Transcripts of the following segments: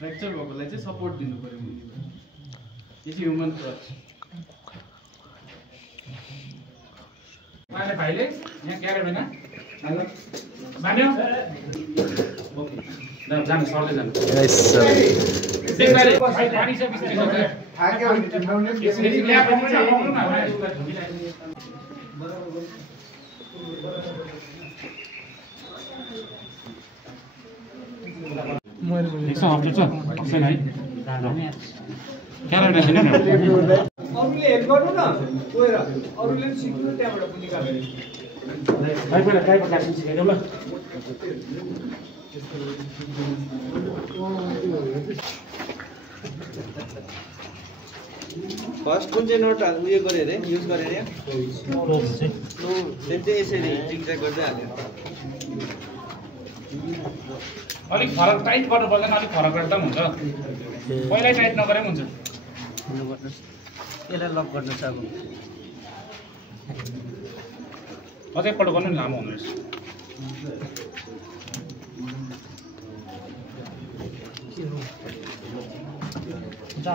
Fracture भएकोलाई चाहिँ support दिनु पर्यो मुनिबाट इज ह्युमन टच माने भाइले यहाँ क्यारेबिन मान्यो ओके जानु सर्दै जानु यस सर बिस्तारै भाइ पानी छ बिस्तारै थाक्यो भने ल्याउने यसरी ल्याब पनि आउनु न एक सौ हफ्ते छ छैन है क्यारेबिन छैन नि अरूले हेल्प गर्नु न गएर अरूले पनि सिक्नु त्यहाँबाट पनि निकाल्नु भाइ पहिला ड्राइभर लाइसेन्स सिकाइदेऊ ल फर्स्ट कुन चाहिँ नोट उयो गरे अरे युज गरे अरे चाहिँ यसरी टिकट्याक गर्दै हाल्यो अलिक फरक टाइट गर्नु पर्दैन अलिक फरक गर्दा पनि हुन्छ पहिल्यै टाइट नगरे पनि हुन्छ यसलाई लक गर्नु छ अब अझै एकपल्ट गर्नु नि लामो हुँदो रहेछ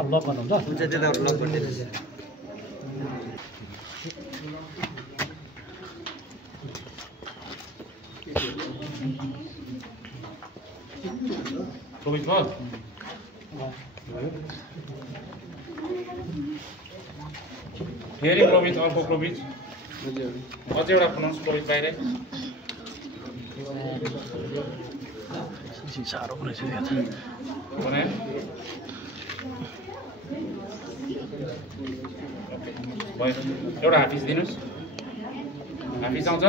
लक गर्नुहुन्छ हुन्छ त्यसलाई लक गरिदिनुहोस् प्रोभिज भयो फेरि प्रोभिज अर्को प्रोभिज अझै एउटा पुनः प्रोभिज बाहिर साह्रो रहेछ बनायो भयो एउटा हाफिस दिनुहोस् हाफिस आउँछ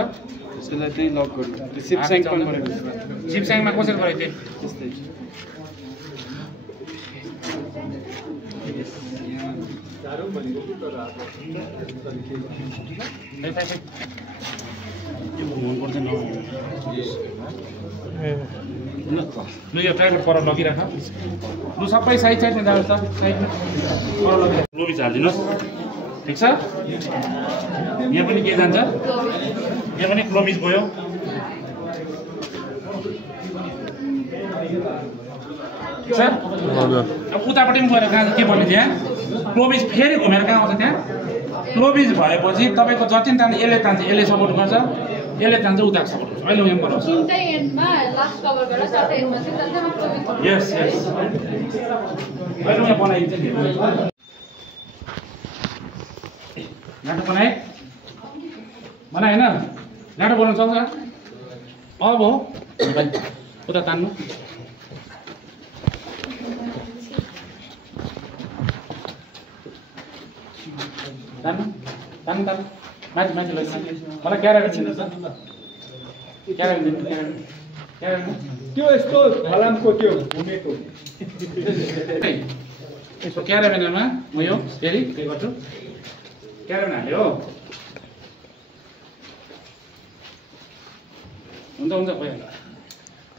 त्यसलाई त्यही लक गर्नु त्यो सिपस्याङ पनि गरेको सिपस्याङमा कसरी गरेको थिएँ त्यस्तै लु यो ट्राइपड पर लगिराख लु सबै साइड साइडमा जानुहोस् त साइडमा पर लगिराख प्रोभिज हालिदिनुहोस् ठिक छ यहाँ पनि के जान्छ यहाँ पनि क्लोभिज गयो ठिक छ अब उतापट्टि पनि गएर कहाँ के भन्ने त्यहाँ क्लोभिज फेरि घुमेर कहाँ आउँछ त्यहाँ क्लोभिज भएपछि तपाईँको जति तान्छ यसले तान्छ यसले सपोर्ट गर्छ यसले तान्छ उताको सपोर्ट गर्छ अहिले यहाँ बनाउँछ यस यस अहिले यहाँ बनाइदिन्छ नि लाटो बनाए होइन लाटो बनाउनु सक्छ अब हो उता तान्नु तान्नु तान्नु तान्नु माथि माथि लैजानु मलाई क्यारेबिन दिनुहोस् क्यारेबिन दिनु क्यारेबिन त्यो यस्तो फलामको त्यो घुमेको यसो क्यारेबिनमा म यो फेरि के गर्छु क्यारेबिन हाल्यो हो हुन्छ हुन्छ भइहाल्यो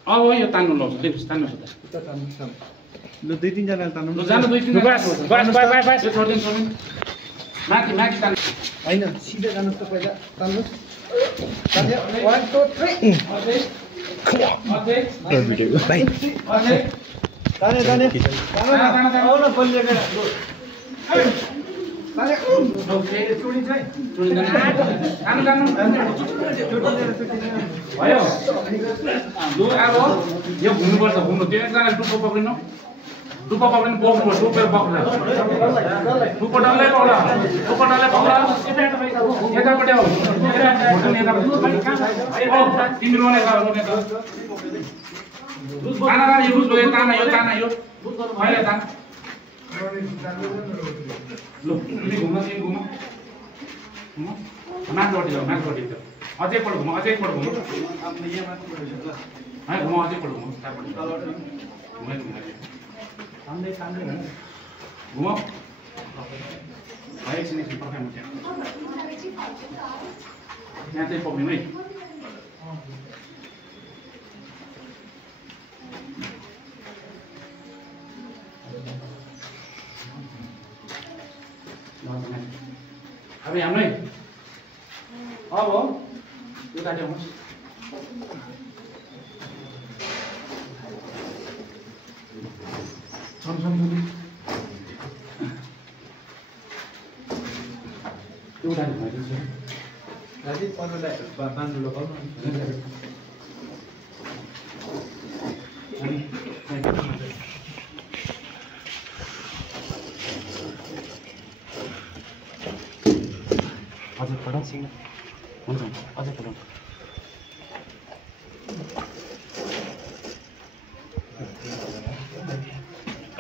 अब यो तान्नु लाउँछु दिनुहोस् तान्नुहोस् लु दुई तिनजनाले तान्नु ल जानु दुई तिन छोडिदिनु माथि माथि तान्नु होइन सिधै जानुहोस् त पहिला तान्नुहोस् ताने ताने आउन बलियो भयो लु अब यो घुम्नुपर्छ घुम्नु त्यो एकजनाले टुप्पो पक्रिनु टुप्पो पक्रिनु बोक्नु टुप्पेर पक्रिनु टुप्पो डल्लै पक्र टुप्पो डल्लै पक्र यतापट्टि आऊ तिमी रोने गर ताना ताना यो बुझ्नु यो ताना यो अहिले तान लु तिमी घुम्न तिमी घुम माथिपट्टि जाऊ माथिपट्टि जाऊ अझै एकपल्ट घुम है घुम अझै एकपल्ट घुम घुम एकछिन एकछिन पकाउनु त्यहाँ चाहिँ पक्रिनु है अब हाम्रो है अब हो यो गाडी आउनुहोस् राजी 15 लाई 5 लोकल हजुर पढाउँ हुन्छ अझै पढाउँ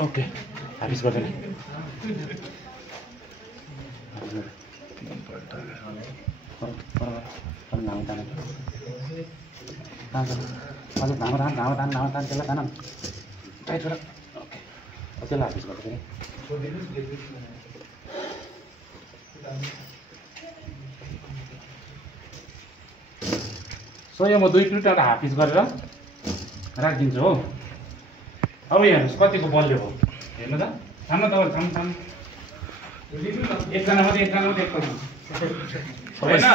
ओके हाफिज गर्दैन त्यसलाई हाफिज गर्दैन सो यो म 2 मिनट एउटा हाफिज गरेर राखिदिन्छु हो अब हेर्नुहोस् कतिको बलियो हो हेर्नु त थाम्नु तपाईँ थाम्नु एकजना मात्रै एकपल्ट होइन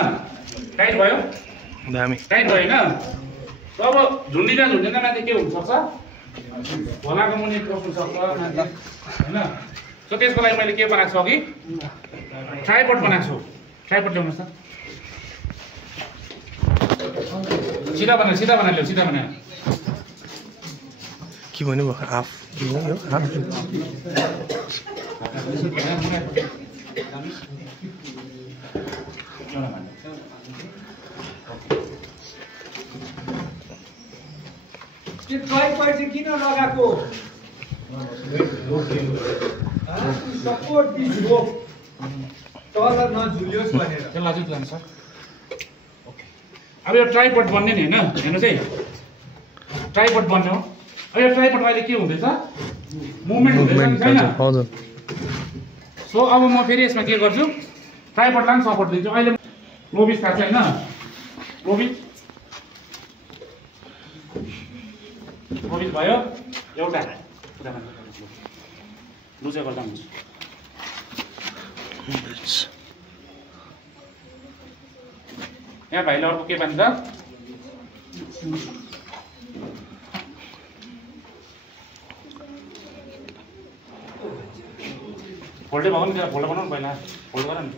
टाइट भयो टाइट भयो होइन अब झुन्डिँदा माथि के हुनसक्छ खोलाको मुनि पस्नुसक्छ होइन सो त्यसको लागि मैले के बनाएको छु अघि ट्राइपड बनाएको छु ट्राइपड ल्याउनुहोस् त सीधा बना लो सीधा बना के भन्नु भयो हाफ के हो यो हाफ त्यो ट्राइपड चाहिँ किन लगाएको सपोर्ट दिस रोप तल नझुलियोस् भनेर त्यसलाई चाहिँ लान्छ अब यो ट्राइपड बन्ने नि होइन हेर्नुहोस् है ट्राइपड बन्ने हो अब यो ट्राइपड अहिले के हुँदैछ मुभमेन्ट हुँदैछ छैन सो अब म फेरि यसमा के गर्छु ट्राइपडलाई पनि सपोर्ट दिन्छु अहिले लोबिस थाहा छ होइन लोबिस भयो एउटा लुजै गर्दा हुन्छ यहाँ भाइले अर्को के भन्छ फोल्डै भयो नि फोल्ड बनाऊ न पहिला फोल्ड गर नि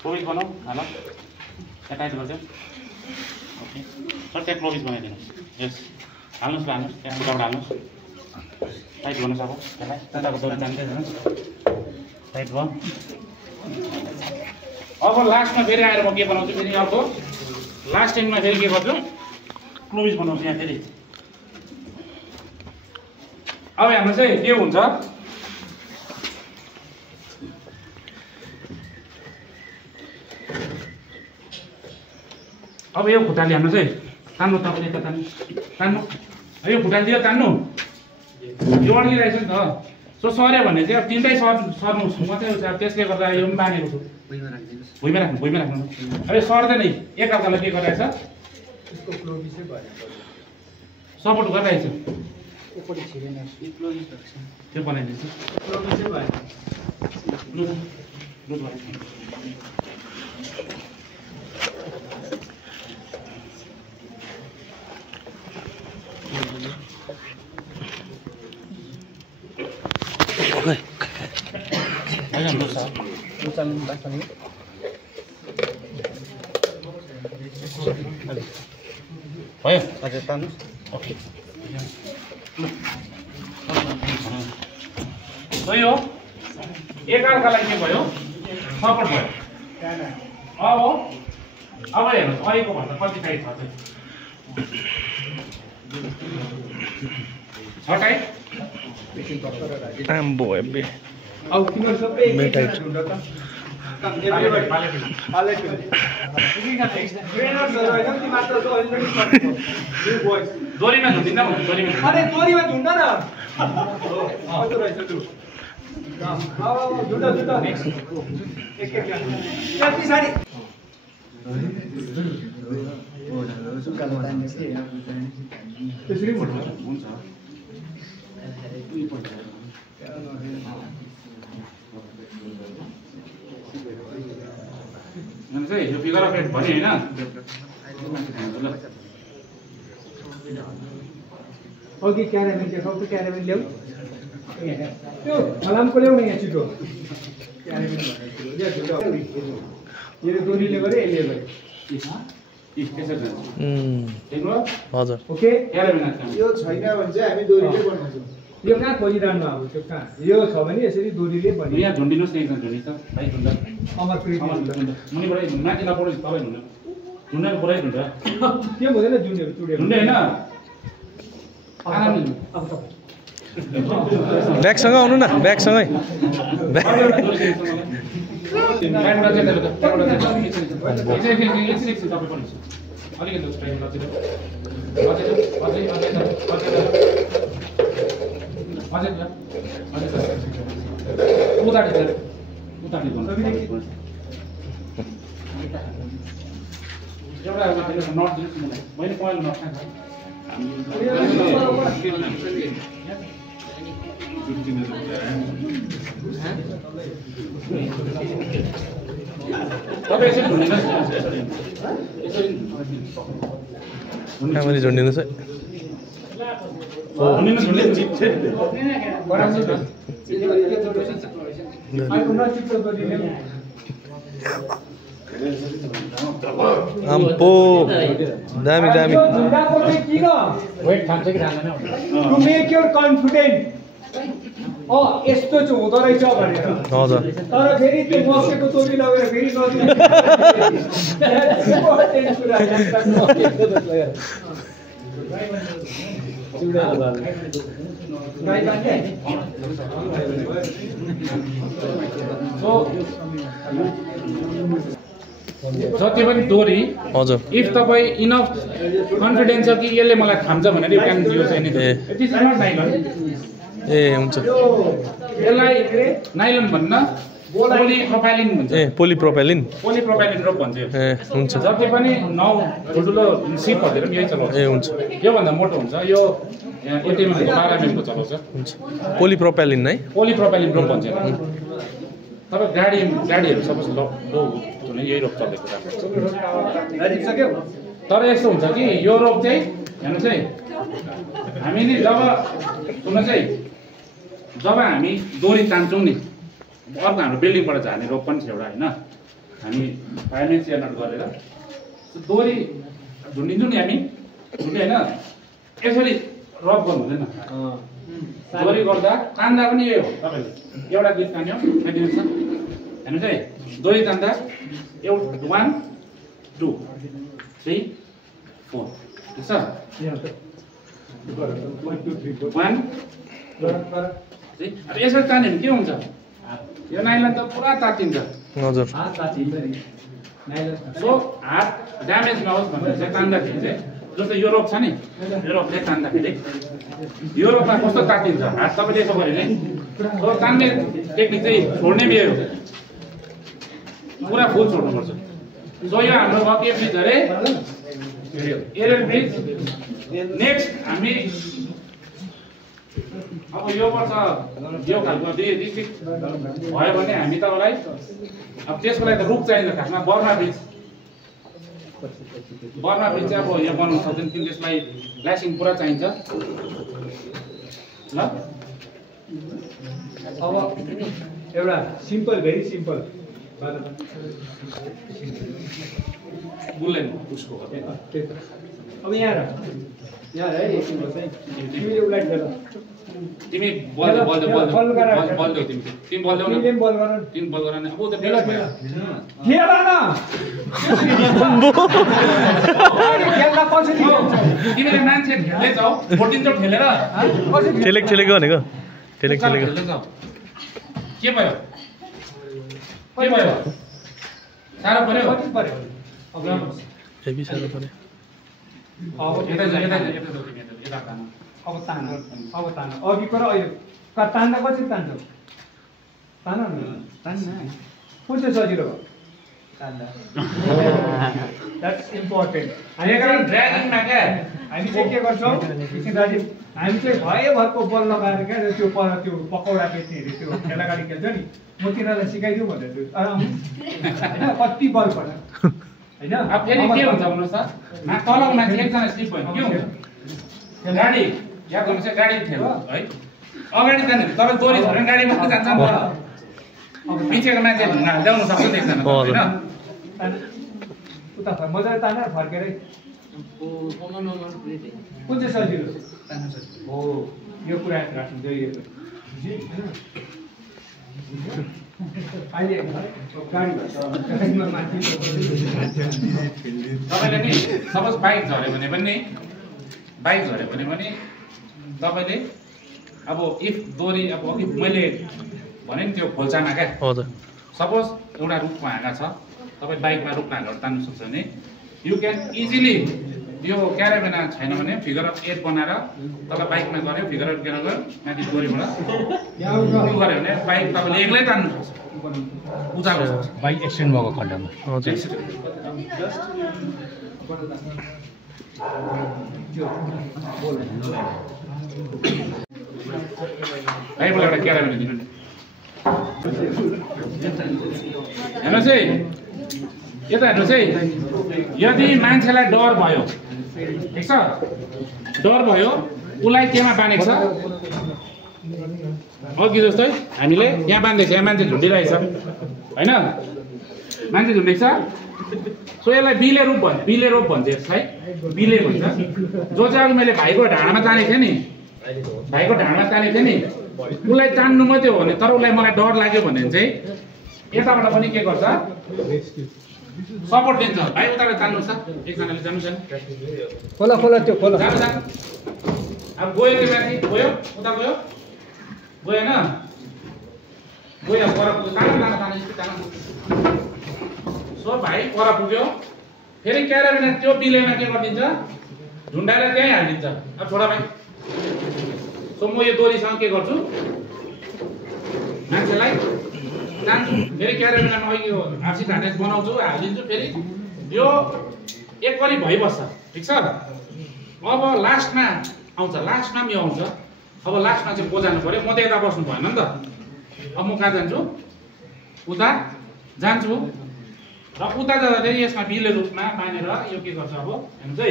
क्लोबिस बनाऊ हाल त्यहाँ टाइट गरिदियो ओके सर त्यहाँ क्लोबिस बनाइदिनुहोस् यस हाल्नुहोस् त्यहाँ उताबाट हाल्नुहोस् टाइट गर्नुहोस् अब त्यसलाई त्यताको डोरी जान्दै जानुहोस् टाइट भयो अब लास्टमा फेरि आएर म के बनाउँछु फेरि अर्को लास्ट टाइममा फेरि के गर्छु क्लोबिस बनाउँछु यहाँ फेरि अब हाम्रो चाहिँ के हुन्छ अब यो खुट्टाले हाम्रो चाहिँ तान्नु तपाईँले यता तान्नु यो खुट्टाले दियो तान्नु यो अड्किरहेछ नि त सो सर्यो भने चाहिँ अब तिनटै सर्नु मात्रै हुन्छ अब त्यसले गर्दा यो पनि बाँधेको छु भुइँमा राख्नु अब यो सर्दैन एकअर्कालाई के गरिरहेछ सपोर्ट गरिरहेछ त्यो बनाइदिन्छु भयो हजुर तान्नु ओके यो एकअर्कालाई के भयो सपोर्ट भयो अब हेर्नुहोस् अहिलेको भन्दा कति टाइट छ टाइट आम्बो हेब्बे अब तिम्रो सबै टाइट दोरीमा झुन्डिँदा दोरीमा झुन्ड न त्यसरी हुन्छ चाहिँ यो फिगर अफ एट भने होइन अघि क्यारामेल देखाउ त क्यारामेल ल्याऊ त्यो फलामको ल्याउ न यहाँ छिटो क्यारामेल यो दोरीले गरे यसले गरे हजुर ओके यो छैन भने चाहिँ हामी दोरीले बनाउँछौँ यो कहाँ खोजिरहनु अब त्यो कहाँ यो छ भने यसरी दोरीले बनियो यहाँ झुन्डिनुहोस् न एकजना झुन्डी त भाइ झुन्डा अमर प्रिय मुनिबाट माथि नपढ्नु तपाईँ झुन्डा झुन्डाको पुरै झुन्डा त्यो हुँदैन जुनहरू चुड्यो झुन्डे होइन ब्यागसँग आउनु न ब्यागसँगै राम्ररी झुन्डिनुहोस् है आम्पो दामी दामी टु मेक योर कन्फिडेन्ट यस्तो चाहिँ हुँदो रहेछ भनेर हजुर तर फेरि त्यो बसेको तोरी लगेर फेरि जति पनि दोरी हजुर इफ तपाईँ इनफ कन्फिडेन्स छ कि यसले मलाई थाम्छ भनेर you can use anything it is not nylon ए हुन्छ यसलाई नाइलन भन्न पोलिप्रोपाइलिन भन्छ ए पोलिप्रोपाइलिन पोलिप्रोपाइलिन रोप भन्छ ए हुन्छ जति पनि ठुल्ठुलो सिपहरूतिर पनि यही चलाउँछ ए हुन्छ योभन्दा मोटो हुन्छ यो एटिएमको 12 mm को चलाउँछ हुन्छ पोलिप्रोपाइलिन है पोलिप्रोपाइलिन रोप भन्छ तपाईँ गाडीहरू सपोज लो हुने यही रोप चलेको सक्यो तर यस्तो हुन्छ कि यो रोप चाहिँ हेर्नुहोस् है हामीले जब हामी दोरी तान्छौँ नि अर्को हाम्रो बिल्डिङबाट झार्ने रोप पनि छ एउटा होइन हामी फाइनेन्स एनट गरेर दोरी झुन्डिन्छौँ नि हामी झुन्डे होइन यसरी रब गर्नु हुँदैन दोरी गर्दा तान्दा पनि यही हो तपाईँले एउटा गीत तान्यो हेर्नुहोस् हेर्नुहोस् है दोरी तान्दा 1 2 3 4 ठिक छ 1 यसरी तान्यो भने के हुन्छ यो नाइलन त पुरा तातिन्छ हजुर सो हात ड्यामेज नहोस् भनेर चाहिँ तान्दाखेरि चाहिँ जस्तो यो रोप छ नि यो रोपले तान्दाखेरि यो रोपमा कस्तो तातिन्छ हात तपाईँले यसो गऱ्यो भने सो तान्ने टेक्निक चाहिँ छोड्ने बिहे हो पुरा फुल छोड्नुपर्छ सो यो हाम्रो भयो के ब्रिज अरे एरियल ब्रिज नेक्स्ट हामी अब यो वर्ष यो खालको डिस्ट्रिक्ट भयो भने हामी तपाईँलाई अब त्यसको लागि त रुख चाहिन्छ खासमा बर्मा ब्रिज चाहिँ अब यो बनाउनु सक्दैन किन त्यसलाई ग्लासिङ पुरा चाहिन्छ ल अब एउटा सिम्पल भेरी सिम्पल बुल्दैन उसको अब यहाँ है तिमीले उसलाई खेल तिमी बल देऊ तिमी बल देऊ न बल गर तिमी बल गर न अब त खेल न तिमीले मान्छे खेल्दै जाऊ 14 चोट खेलेर ठेलेको भनेको ठेलेको खेल्दै जाऊ के भयो साह्रो पर्यो हेभी साह्रो पर्यो अब तान अघि पर अहिले तान्दा कसरी तान्छ तान कुन चाहिँ सजिलो भयो द्याट्स इम्पोर्टेन्ट हामी चाहिँ के गर्छौँ दाजु हामी चाहिँ भयभरको बल लगाएर क्या त्यो पकौडा बेच्नेहरू त्यो ठेला गाडी खेल्छ नि म तिनीहरूलाई सिकाइदिउँ भनेर होइन कति बल पर्छ होइन अब फेरि के हुन्छ भन्नुहोस् त तलको मान्छे एकजना स्लिप भयो के हुन्छ गाडी याद गर्नुहोस् है गाडी थियो है अगाडि जाने तपाईँ दोरी झरेर गाडी मात्रै जान्छ नि पिछेको मान्छे ल्याउनु सक्छ नि एकजना होइन उता मजाले तानेर फर्केरै कुन चाहिँ सजिलो हो यो कुरा राख्नु जोइएको अहिले गाडीमा माथि तपाईँले नि सपोज बाइक झऱ्यो भने पनि तपाईँले अब इफ दोरी अब अघि मैले भने नि त्यो खोल्चामा क्या हजुर सपोज एउटा रुखको हाँगा छ तपाईँ बाइकमा रुखको हाँगाहरू तान्नु सक्छ भने यु क्यान इजिली यो क्याराभेना छैन भने फिगर अफ 8 बनाएर तपाईँ बाइकमा गऱ्यो फिगर अफ गऱ्यो माथि दोरीबाट गऱ्यो भने बाइक तपाईँले एक्लै तान्नु सक्छ उचाल्नु सक्छ बाइक एक्सिडेन्ट भएको खण्डमा हजुर भाइबाट एउटा क्याराभेना दिनु नि हेर्नुहोस् है यता हेर्नुहोस् है यदि मान्छेलाई डर भयो ठिक छ डर भयो उसलाई केमा बाँधेको छ अघि जस्तै हामीले यहाँ बाँधेको छ यहाँ मान्छे झुन्डिरहेछ होइन मान्छे झुन्डेको छ सो यसलाई बिले रोप भन्छ यसलाई बिले भन्छ जो चाहिँ अघि मैले भाइको ढाँडामा तानेको थिएँ नि उसलाई तान्नु मात्रै हो भने तर उसलाई मलाई डर लाग्यो भने चाहिँ यताबाट पनि के गर्छ सपोर्ट दिन्छ भाइ उताबाट तान्नु छ एकजनाले जानु छ खोला त्यो खोला जानु अब गयो त्यो माथि गयो उता गयो न गयो पर तान सो भाइ पर पुग्यो फेरि क्याराभेना त्यो बिलेमा के गरिदिन्छ झुन्डाएर त्यहीँ हालिदिन्छ अब छोडा भाइ सो म यो दोरीसँग के गर्छु मान्छेलाई तान्छु फेरि क्याराभेनामा अघि हाप्सी ढाँडे बनाउँछु हालिदिन्छु फेरि यो एक करी भइबस्छ ठिक छ अब लास्टमा आउँछ लास्टमा पनि आउँछ अब लास्टमा चाहिँ को जानु पऱ्यो म त यता बस्नु भएन नि त अब म कहाँ जान्छु उता जान्छु र उता जाँदा फेरि यसमा बिले रूपमा बाँधेर यो के गर्छ अब हेर्नुहोस् है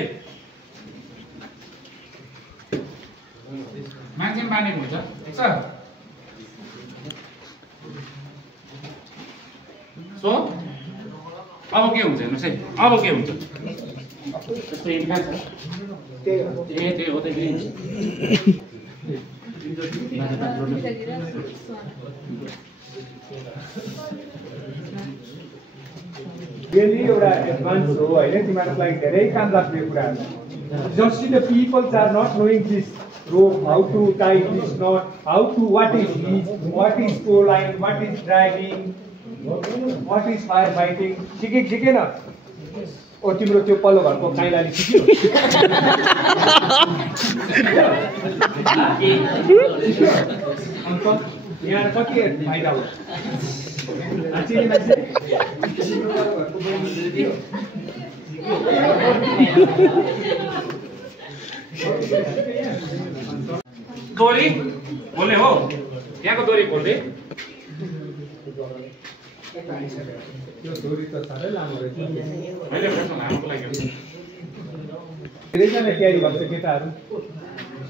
मान्छे पनि बाँधेको हुन्छ ठिक छ सो अब के हुन्छ हेर्नुहोस् है अब के हुन्छ त्यही हो त्यही really एउटा एडभान्स हो होइन तिमीहरूको लागि धेरै काम लाग्ने कुराहरू just the peoples are not knowing this rope, how to tie this knot, how to what is tow line, what is dragging, what is firefighting. सिकेन ओ तिम्रो त्यो पल्लो घरको काइलाले सिक्यो अन्त यहाँ कति फाइदा हो दोरी खोल्ने हो यहाँको दोरी खोल्ने त्यो दोरी त साह्रै लामो रहेछ मैले प्रश्न लामोको लागि धेरैजना तयारी भएको छ केटाहरू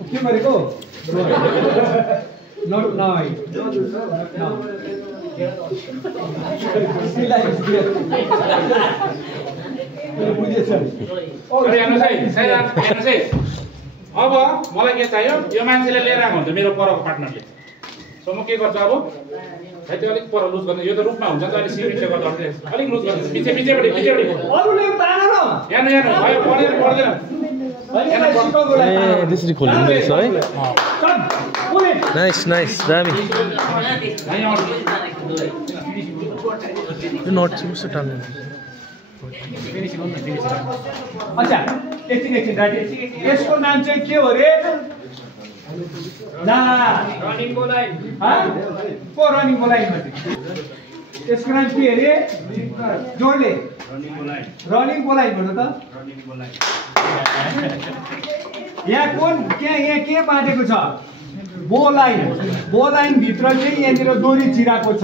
के गरेको अब मलाई के चाहियो यो मान्छेले लिएर आएको हुन्छ मेरो परको पार्टनरले सो म के गर्छु अब है त्यो अलिक पर लुज गर्नु यो त रुखमा हुन्छ नि त अलिक सिरियसले गर्दा अलिक लुज गर्नु पिछेबाट अरूले तान न यहाँ भयो पर्दैन त्यसरी खोलिँदो रहेछ है नाइस दामी यो नट चाहिँ कस्तो टाल्नु अच्छा एकछिन राजे यसको नाम चाहिँ के हो रे रनिङ बोलाइन को रनिङ बोलाइन यसको नाम के अरे जोडले रनिङ बोलाइन भन्नु त यहाँ के बाँधेको छ बोलाइन भित्र चाहिँ यहाँनिर दोरी चिराको छ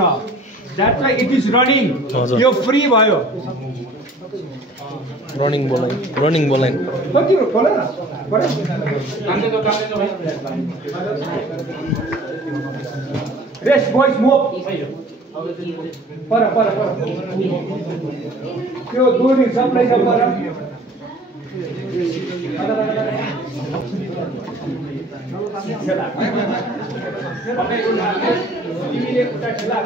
that's why it is running यो फ्री भयो रनिङ बोलाइन कति हो खोला न परे कामले जो भाइ रेस्ट बॉयज मूव पर त्यो दोरी सबलाई सब पर तिमीले खुट्टा ठेला